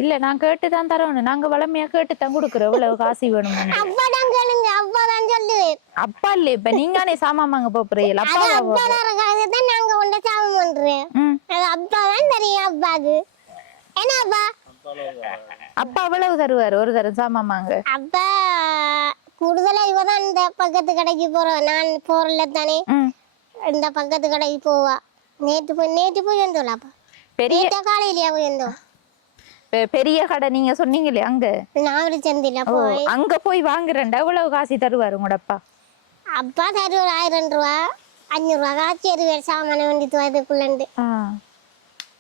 இல்ல, நான் கேட்டுதான் தரணும். நாங்க வளமையா கேட்டுதான் கொடுக்குறோம். எவ்வளவு காசு வேணும்? அப்பதான் கேளுங்க, அப்பதான் சொல்லுவேன். அப்பா இல்ல, இப்ப நீங்க சாமான் வாங்க போறீங்களா? அப்பாதான் நாங்க கொண்ட சாமான் பண்றேன். அது அப்பாதான் தெரியும் அப்பாக்கு. என்ன அப்பா? அப்பா எவ்வளவு தருவாரு ஒரு தரம் சாமான் வாங்க? அப்பா கூடுதலா இவதான் இந்த பக்கத்து கடைக்கு போறோம். நான் போறல தானே இந்த பக்கத்து கடைக்கு போவா. நேற்று போய் வந்தோம். அப்பா பெரிய காலையிலயா போய் வந்தோம். பெரிய கடை நீங்க சொன்னீங்களே அங்க நாவடி சந்தையில போய் அங்க போய் வாங்குறேன்டா. எவ்வளவு காசு தருவாரு உங்களோட அப்பா? அப்பா தருவார் 1000 ரூபா 500 ரூபா காய்ச்சி வருவார் சாமான வேண்டிட்டு வரதுக்குள்ளண்டு.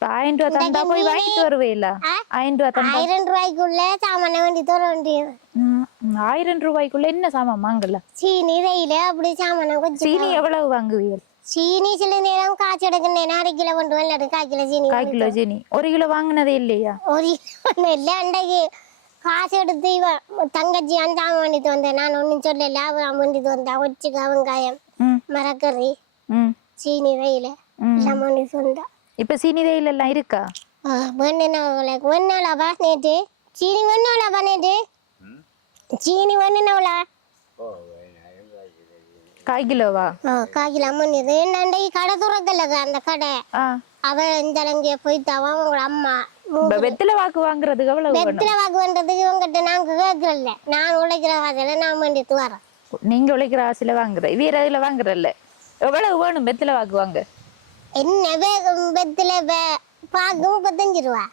1000 ரூபா தந்தா போய் வாங்கிட்டு வருவேல? 1000 ரூபாய்க்குள்ள சாமான வேண்டிட்டு வர வேண்டியது. 1000 ரூபாய்க்குள்ள என்ன சாமான் வாங்கல? சீனி ரயில அப்படி சாமான கொஞ்சம். சீனி எவ்வளவு வாங்குவீங்க? சீனி சில நேரம் காய்ச்சி எடுக்கணும். 1/2 கிலோ கொண்டு வரல. 1/4 கிலோ சீனி. 1/4 கிலோ சீனி 1 கிலோ வாங்கினதே இல்லையா? 1 கிலோ இல்ல. அன்றைக்கு காசு எடுத்து தங்கச்சி அஞ்சாம வேண்டிட்டு வந்தேன். நான் ஒன்னும் சொல்லல. அவன் வேண்டிட்டு வந்தேன். ஒச்சிக்காய் வெங்காயம் மரக்கறி சீனி ரயில எல்லாம் வேண்டிட்டு வந்தா. இப்ப சீனி ரயில் எல்லாம் இருக்கா? வேணாளா நேற்று சீனி வேணாளா நேற்று சீனி வேணும்னா 1/4 கிலோவா? 1/4 கிலோ அம்மன். அன்றைக்கு கடை துறக்கல அந்த கடை. அவன் இந்த அங்கே போயிட்டாவா உங்களோட அம்மா. வெத்தில வாக்கு வாங்குறதுக்கு எவ்வளவு? வெத்தில வாக்கு பண்றதுக்கு இவங்கிட்ட நாங்க கேட்கறல. நான் உழைக்கிற காசுல நான் வேண்டிட்டு வரேன். நீங்க உழைக்கிற காசுல வாங்குற வீர இதுல வாங்குறல்ல? எவ்வளவு வேணும் வெத்தில வாக்கு வாங்க? என்ன வெத்தில பாக்கு 35 ரூபா.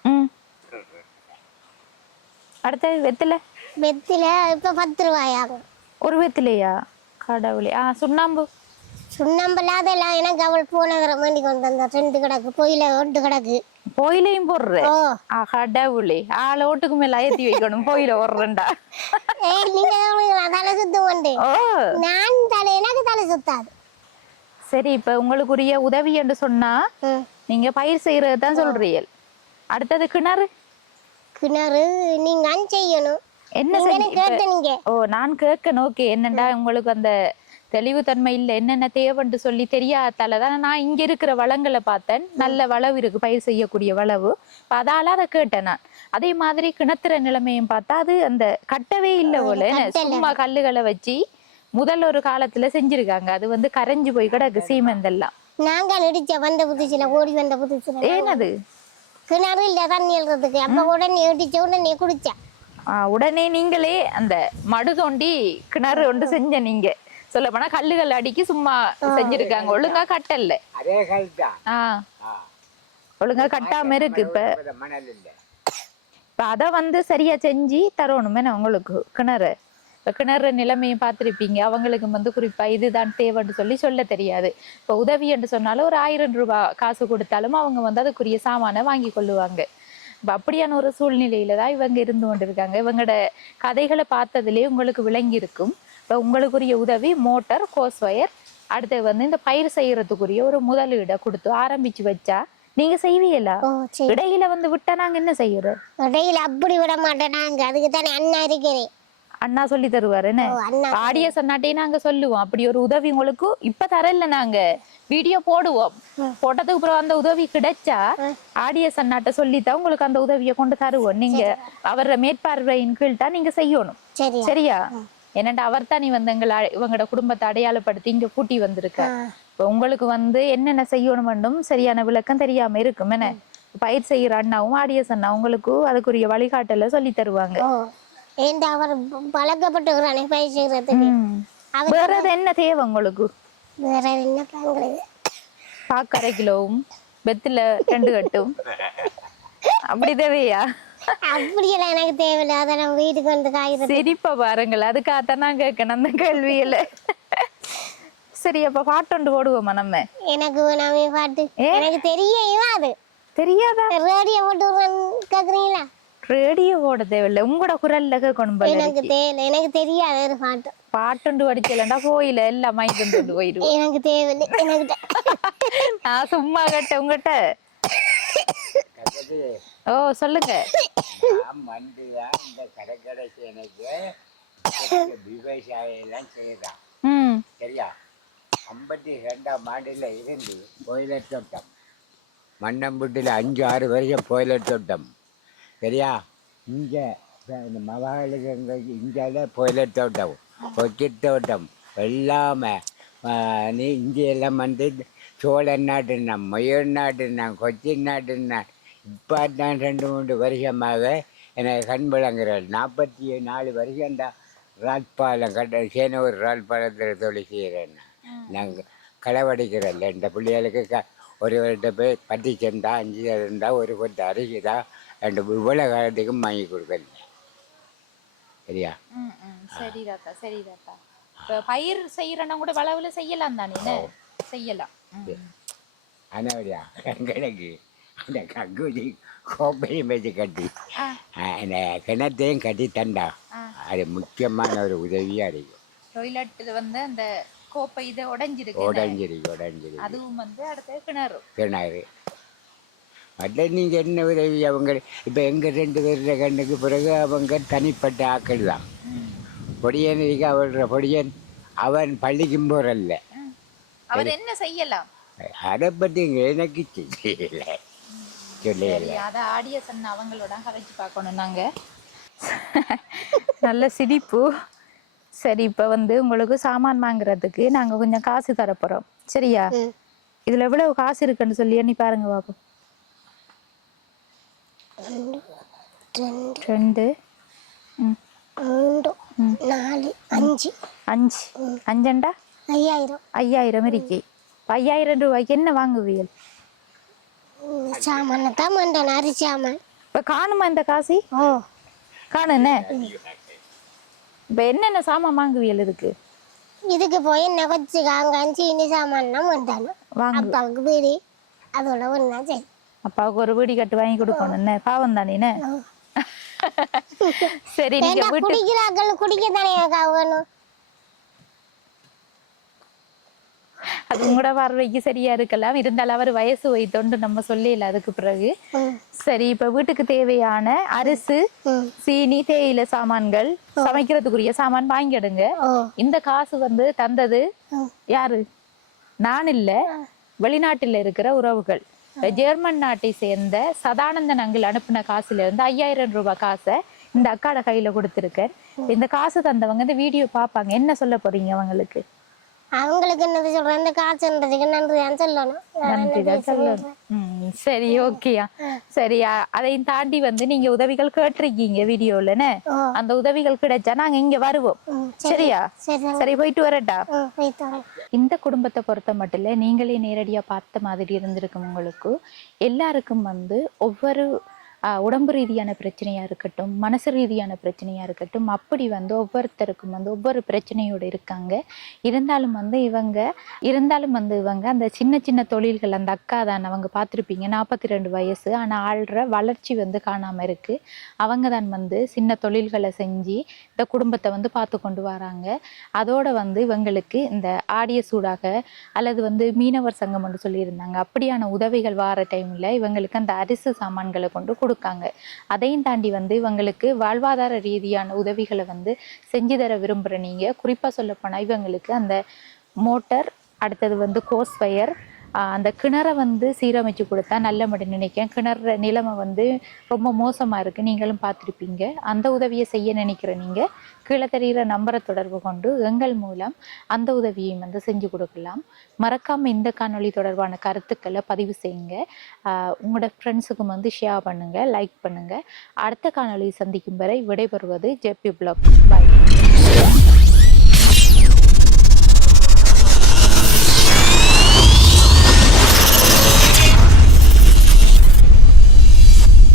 அடுத்தது வெத்தில இப்ப 10 ரூபாயாகும் ஒரு வெத்திலையா? கடவுளே. சுண்ணாம்பு அதெல்லாம் எனக்கு அவள் போன வர வேண்டி கொண்டு வந்த 2 கிடக்கு. பொயில 1 கிடக்கு. பொயிலையும் போடுற? கடவுளே, ஆளை ஓட்டுக்கு மேல ஏத்தி வைக்கணும். பொயில ஓடுறேன்டா. நீங்க தலை சுத்தம் கொண்டு நான் எனக்கு தலை சுத்தாது. சரி, இப்ப உங்களுக்குரிய உதவி என்று சொன்னா நீங்க பயிர் செய்யறதுதான் சொல்றீங்க. அடுத்தது கிணறு நீங்க செய்யணும். என்ன செய்ய? நான் கேட்கணும். ஓகே, என்னண்டா உங்களுக்கு அந்த தெளிவுத்தன்மை இல்லை, என்னென்ன தேவைன்னு சொல்லி தெரியாதாலதான் நான் இங்க இருக்கிற வளங்களை பார்த்தேன். நல்ல வளவு இருக்கு, பயிர் செய்யக்கூடிய வளவு. அதால அதை கேட்டேன் நான். அதே மாதிரி கிணத்துற நிலைமையும் பார்த்தா அது அந்த கட்டவே இல்லை போல. சும்மா கல்லுகளை வச்சு முதல் ஒரு காலத்துல செஞ்சிருக்காங்க. அது வந்து கரைஞ்சு போய் கிடக்கு சீமெந்தெல்லாம். நாங்கள் இடிச்ச வந்த புதுசுல ஓடி வந்த புதுசுல ஏனது கிணறு இல்ல தண்ணி எழுறதுக்கு அப்ப உடனே இடிச்ச உடனே குடிச்சா. உடனே நீங்களே அந்த மடு தோண்டி கிணறு ஒன்று செஞ்ச நீங்க சொல்ல போனா கல்லுகள் அடிக்கி சும்மா செஞ்சிருக்காங்க. ஒழுங்கா கட்டல. அதே கல்தான். ஒழுங்கா கட்டாம இருக்கு. இப்ப மணல் இல்லை. இப்ப அத வந்து சரியா செஞ்சு தரணுமே உங்களுக்கு கிணறு. இப்ப கிணறு நிலைமையை பார்த்திருப்பீங்க. அவங்களுக்கு வந்து குறிப்பா இதுதான் தேவைன்னு சொல்ல தெரியாது. இப்ப உதவி என்று சொன்னாலும் ஒரு 1000 ரூபாய் காசு கொடுத்தாலும் அவங்க வந்து அதுக்குரிய சாமானை வாங்கி கொள்ளுவாங்க. இப்ப அப்படியான ஒரு சூழ்நிலையில தான் இவங்க இருந்து கொண்டிருக்காங்க. இவங்களோட கதைகளை பார்த்ததுலேயே உங்களுக்கு விளங்கி இருக்கும். இப்போ உங்களுக்குரிய உதவி மோட்டார், கோஸ் வயர், அடுத்து வந்து இந்த பயிர் செய்யறதுக்குரிய ஒரு முதலீடை கொடுத்து ஆரம்பிச்சு வச்சா நீங்க செய்வீங்களா? இடையில வந்து விட்டா நாங்க என்ன செய்யறோம்? இடையில அப்படி விட மாட்டோம் நாங்க. அதுக்கு தானே அண்ணா இருக்கிறேன். அண்ணா சொல்லி தருவாரு. என்ன ஆடியன்ஸ் அண்ணாட்டையும் நாங்க சொல்லுவோம். அப்படி ஒரு உதவி உங்களுக்கு இப்ப தரல, நாங்க வீடியோ போடுவோம். போட்டதுக்கு அப்புறம் அந்த உதவி கிடைச்சா ஆடியன்ஸ் அண்ணாட்ட சொல்லித்தான் உங்களுக்கு அந்த உதவியை கொண்டு தருவோம். நீங்க அவர மேற்பார்வையின் கீழ் தான் நீங்க செய்யணும். சரியா? என்னண்டா அவர் தான் நீ வந்து இவங்களோட குடும்பத்தை அடையாளப்படுத்தி இங்க கூட்டி வந்திருக்க. இப்ப உங்களுக்கு வந்து என்னென்ன செய்யணும் சரியான விளக்கம் தெரியாம இருக்கும். என்ன பயிர் செய்யற அண்ணாவும் ஆடியன்ஸ் அண்ணா உங்களுக்கு அதுக்குரிய வழிகாட்டல சொல்லி தருவாங்க. அவர் பழக்கப்பட்டுக்கிறானே பயிர் செய்யறதுக்கு. வேற என்ன தேவை உங்களுக்கு? வேற என்ன பண்றது? பாக்கு 1/2 கிலோவும் வெத்தில 2 கட்டும் அப்படி தேவையா? அப்படியெல்லாம் எனக்கு தேவையில்லை. அதை நம்ம வீட்டுக்கு வந்து காய்கறி சிரிப்பா பாருங்கள். அதுக்காகத்தான் நான் கேட்கணும் அந்த கேள்வியில. சரி, அப்ப பாட்டு ஒன்று போடுவோமா நம்ம? எனக்கு நாமே பாட்டு எனக்கு தெரியும். அது தெரியாதா? ரேடியோ போட்டு கேக்குறீங்களா? ரேடியோ போட தேவையில்லை, உங்களோட குரல்ல கேட்கணும். எனக்கு தேவையில்லை, எனக்கு தெரியாது ஒரு பாட்டு. பாட்டுண்டு படிச்சலண்டா போயில எல்லாம் மைக்கு கொண்டு போயிடும். எனக்கு தேவையில்லை. எனக்கு நான் சும்மா கேட்டேன் உங்ககிட்ட. ஓ சொல்லுங்க. மண்டிதான் இந்த கடற்கரை சேனைக்கு விவசாயம் எல்லாம் செய்யறான். சரியா? 52ஆம் ஆண்டுல இருந்து போயிலர் தோட்டம், மண்ணம்புட்டில் 5-6 வருஷம் போயிலர் தோட்டம். சரியா? இங்க இந்த மகாலிங்க இங்கால போயிலர் தோட்டம், கொச்சி தோட்டம் எல்லாமே. நீ இங்கே எல்லாம் வந்து சோழ நாட்டுன்னா, மயூர் நாட்டுன்னா, கொச்சி நாட்டுன்னா. இப்போ தான் 2-3 வருஷமாக எனக்கு கண் விளங்குறாள். 44 வருஷம் தான் ராட்பாலம் சேனூர் ராட்பாலத்தில் தொழில் செய்கிறேன். நாங்கள் களவடிக்கிறோம். இந்த பிள்ளைகளுக்கு ஒருவர்கிட்ட போய் 10 செண்டா 5 செண்டா ஒரு கொட்டை அரிசி தான் இவ்வளோ காலத்துக்கும் வாங்கி கொடுக்கல. சரியா? சரி தாத்தா, சரி தாத்தா. பயிர் செய்யறனா கூட வளவுல செய்யலாம் தானே? செய்யலாம். ஆனால் எங்களுக்கு அந்த கங்குதி கோப்பையும் வச்சு கட்டி அந்த கிணத்தையும் கட்டி தந்தா அது முக்கியமான ஒரு உதவியா இருக்கும். டொய்லெட் வந்து அந்த கோப்பை இதை உடைஞ்சிருக்கு. அதுவும் வந்து அடுத்த கிணறு. மற்ற நீங்க என்ன உதவி அவங்க இப்ப எங்க 2 பேருடைய கண்ணுக்கு பிறகு அவங்க தனிப்பட்ட ஆக்கள் தான். பொடியன் இருக்கு, அவரோட பொடியன் அவன் பள்ளிக்கும் போறல்ல. அவர் என்ன செய்யலாம் அதை பத்தி எனக்கு தெரியல. அவங்களோட கதைச்சு பார்க்கணும் நாங்க. நல்ல சிரிப்பு. சரி, இப்ப வந்து உங்களுக்கு சாமான் வாங்குறதுக்கு நாங்க கொஞ்சம் காசு தரப்போறோம். சரியா? இதுல எவ்வளவு காசு இருக்குன்னு சொல்லி எண்ணி பாருங்க பாப்போம். 2 3 4 5 5 5000 இருக்கு. 5000 ரூபாய்க்கு என்ன வாங்குவீங்க? சாமான தான் மண்டன் அரிசி சாமான். இப்ப காணுமா இந்த காசி? காணுன்னு இப்ப என்னென்ன சாமான் வாங்குவீங்க? இதுக்கு போய் நகைச்சு காங்காஞ்சி இனி சாமான் தான் மண்டானு அப்பாவுக்கு வீடு அதோட ஒன்னா சரி. அப்பாவுக்கு ஒரு வீடு கட்டு வாங்கி கொடுக்கணும். பாவம் தானே. சரி, நீங்க குடிக்கிறார்கள் குடிக்க தானே ஆகணும். அது உங்களோட பார்வைக்கு சரியா இருக்கலாம். இருந்தாலும் அவர் வயசு வைத்தோண்டு நம்ம சொல்லல அதுக்கு பிறகு. சரி, இப்ப வீட்டுக்கு தேவையான அரிசி, சீனி, தேயிலை சாமான்கள், சமைக்கிறதுக்குரிய சாமான் வாங்கிடுங்க. இந்த காசு வந்து தந்தது யாரு? நான் இல்ல, வெளிநாட்டுல இருக்கிற உறவுகள். ஜெர்மன் நாட்டை சேர்ந்த சதானந்தன் அங்கிள் அனுப்பின காசுல இருந்து 5000 ரூபாய் காசை இந்த அக்காட கையில கொடுத்துருக்கேன். இந்த காசு தந்தவங்க இந்த வீடியோ பார்ப்பாங்க, என்ன சொல்ல போறீங்க அவங்களுக்கு? அவங்களுக்கு என்னது சொல்றேன், இந்த காசுன்றதுக்கு நன்றிதான் சொல்லணும். நன்றிதான் சொல்லணும். சரி, ஓகேயா. சரியா, அதையும் தாண்டி வந்து நீங்க உதவிகள் கேட்டிருக்கீங்க வீடியோலன்னு, அந்த உதவிகள் கிடைச்சா நாங்க இங்க வருவோம். சரியா? சரி, போயிட்டு வரட்டா? இந்த குடும்பத்தை பொறுத்த மட்டும் இல்ல, நீங்களே நேரடியா பார்த்த மாதிரி இருந்திருக்கும் உங்களுக்கு. எல்லாருக்கும் வந்து ஒவ்வொரு உடம்பு ரீதியான பிரச்சனையா இருக்கட்டும், மனசு ரீதியான பிரச்சனையா இருக்கட்டும், அப்படி வந்து ஒவ்வொருத்தருக்கும் வந்து ஒவ்வொரு பிரச்சனையோடு இருக்காங்க. இருந்தாலும் வந்து இவங்க அந்த சின்ன சின்ன தொழில்கள், அந்த அக்கா தான் அவங்க பார்த்துருப்பீங்க, 42 வயசு, ஆனால் ஆள்ற வளர்ச்சி வந்து காணாம இருக்கு. அவங்க தான் வந்து சின்ன தொழில்களை செஞ்சு இந்த குடும்பத்தை வந்து பார்த்து கொண்டு வராங்க. அதோட வந்து இவங்களுக்கு இந்த ஆடிய சூடாக அல்லது வந்து மீனவர் சங்கம் என்று சொல்லியிருந்தாங்க, அப்படியான உதவிகள் வார டைம்ல இவங்களுக்கு அந்த அரிசி சாமான்களை கொண்டு கொடுக்காங்க. அதையும் தாண்டி வந்து இவங்களுக்கு வாழ்வாதார ரீதியான உதவிகளை வந்து செஞ்சு தர விரும்புகிற நீங்கள், குறிப்பாக சொல்லப்போனால் இவங்களுக்கு அந்த மோட்டர், அடுத்தது வந்து கோஸ் வயர், அந்த கிணறை வந்து சீரமைச்சு கொடுத்தா நல்ல மட்டும் நினைக்கிறேன். கிணறு நிலைமை வந்து ரொம்ப மோசமாக இருக்குது, நீங்களும் பார்த்துருப்பீங்க. அந்த உதவியை செய்ய நினைக்கிற நீங்கள் கீழே தெரிகிற நம்பரை தொடர்பு கொண்டு எங்கள் மூலம் அந்த உதவியையும் வந்து செஞ்சு கொடுக்கலாம். மறக்காமல் இந்த காணொளி தொடர்பான கருத்துக்களை பதிவு செய்யுங்க. உங்களோட ஃப்ரெண்ட்ஸுக்கும் வந்து ஷேர் பண்ணுங்கள், லைக் பண்ணுங்கள். அடுத்த காணொளி சந்திக்கும் வரை விடைபெறுவது ஜேபி பிளாக். பாய்.